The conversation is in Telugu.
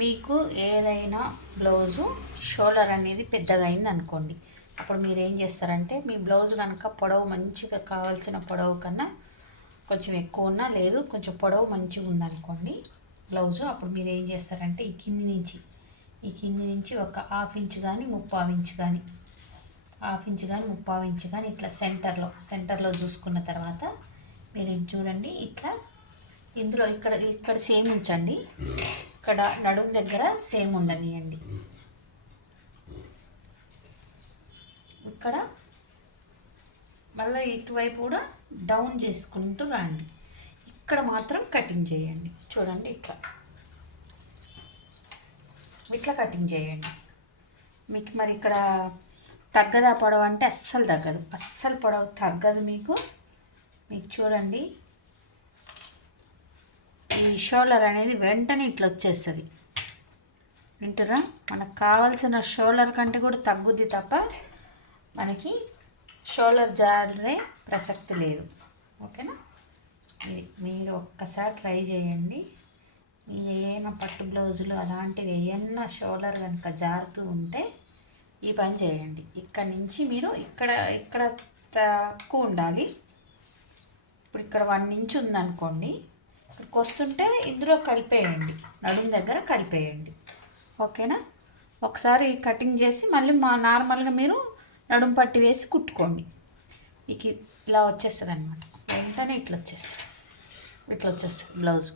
మీకు ఏదైనా బ్లౌజు షోల్డర్ అనేది పెద్దగా అయింది అనుకోండి, అప్పుడు మీరు ఏం చేస్తారంటే మీ బ్లౌజ్ కనుక పొడవు మంచిగా కావాల్సిన పొడవు కన్నా కొంచెం ఎక్కువ ఉన్నా, లేదు కొంచెం పొడవు మంచిగా ఉందనుకోండి బ్లౌజు, అప్పుడు మీరు ఏం చేస్తారంటే ఈ కింది నుంచి ఒక హాఫ్ ఇంచ్ కానీ 1/2 ఇంచ్ కానీ ఇట్లా సెంటర్లో చూసుకున్న తర్వాత మీరు చూడండి, ఇట్లా ఇందులో ఇక్కడ సేమ్ ఉంచండి, ఇక్కడ నడుము దగ్గర సేమ్ ఉండనియండి, ఇక్కడ మళ్ళీ ఇటువైపు కూడా డౌన్ చేసుకుంటూ రండి, ఇక్కడ మాత్రం కటింగ్ చేయండి. చూడండి ఇట్లా కటింగ్ చేయండి. మీకు మరి ఇక్కడ తగ్గదా పొడవు అంటే అస్సలు తగ్గదు, పొడవు తగ్గదు మీకు చూడండి, ఈ షోల్డర్ అనేది వెంటనే ఇట్లా వచ్చేస్తుంది. వింటురా, మనకు కావాల్సిన షోల్డర్ కంటే కూడా తగ్గుద్ది తప్ప మనకి షోల్డర్ జారే ప్రసక్తి లేదు. ఓకేనా, ఇది మీరు ఒక్కసారి ట్రై చేయండి. ఏమైనా పట్టు బ్లౌజులు అలాంటివి ఏమన్నా షోల్డర్ కనుక జారుతూ ఉంటే ఈ పని చేయండి. ఇక్కడ నుంచి మీరు ఇక్కడ తక్కువ ఉండాలి. ఇప్పుడు ఇక్కడ 1 ఇంచ్ ఉందనుకోండి, ఇక్కడికి వస్తుంటే ఇందులో కలిపేయండి, నడుము దగ్గర కలిపేయండి. ఓకేనా, ఒకసారి కటింగ్ చేసి మళ్ళీ నార్మల్గా మీరు నడుము పట్టి వేసి కుట్టుకోండి. మీకు ఇలా వచ్చేస్తుంది అనమాట, వెంటనే ఇట్లా వచ్చేస్తుంది బ్లౌజ్.